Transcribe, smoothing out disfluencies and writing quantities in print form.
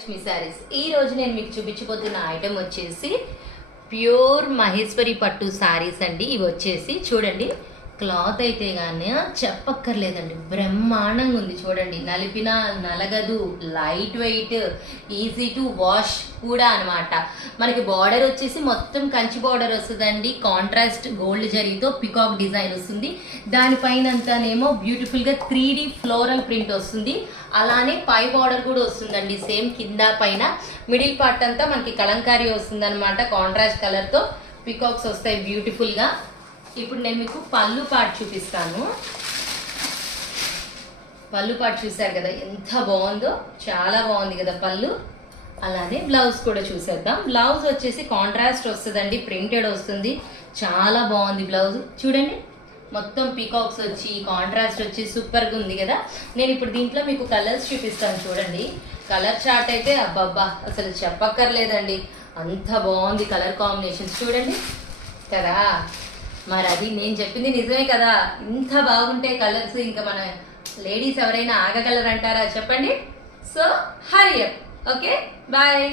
లక్ష్మి శారీస్ ఈ రోజు నేను మీకు చూపించబోతున్న ఐటమ్ వచ్చేసి ప్యూర్ మహేశ్వరి పట్టు శారీస్ అండి. ఇవి వచ్చేసి చూడండి, క్లాత్ అయితే కానీ చెప్పక్కర్లేదండి, బ్రహ్మాండంగా ఉంది. చూడండి, నలిపిన నలగదు, light weight, easy to wash కూడా అనమాట. మనకి బార్డర్ వచ్చేసి మొత్తం కంచి బార్డర్ వస్తుందండి. కాంట్రాస్ట్ గోల్డ్ జరీతో పికాక్ డిజైన్ వస్తుంది. దానిపైన అంతానేమో బ్యూటిఫుల్గా 3D ఫ్లోరల్ ప్రింట్ వస్తుంది. అలానే పై బార్డర్ కూడా వస్తుందండి, సేమ్ కింద పైన. మిడిల్ పార్ట్ అంతా మనకి కలంకారీ వస్తుంది అనమాట. కాంట్రాస్ట్ కలర్తో పికాక్స్ వస్తాయి బ్యూటిఫుల్గా. ఇప్పుడు నేను మీకు పళ్ళు పార్ట్ చూపిస్తాను. పళ్ళు పార్ట్ చూసారు కదా ఎంత బాగుందో, చాలా బాగుంది కదా పళ్ళు. అలానే బ్లౌజ్ కూడా చూసేద్దాం. బ్లౌజ్ వచ్చేసి కాంట్రాస్ట్ వస్తుందండి, ప్రింటెడ్ వస్తుంది, చాలా బాగుంది బ్లౌజ్. చూడండి, మొత్తం పీకాక్స్ వచ్చి కాంట్రాస్ట్ వచ్చి సూపర్గా ఉంది కదా. నేను ఇప్పుడు దీంట్లో మీకు కలర్స్ చూపిస్తాను. చూడండి, కలర్ చార్ట్ అయితే అబ్బబ్బా అసలు చెప్పక్కర్లేదండి, అంత బాగుంది కలర్ కాంబినేషన్స్. చూడండి కదా, మరి అది నేను చెప్పింది నిజమే కదా. ఇంత బాగుంటే కలర్స్ ఇంకా మన లేడీస్ ఎవరైనా ఆగగలరంటారా చెప్పండి. So hurry up. Okay, bye.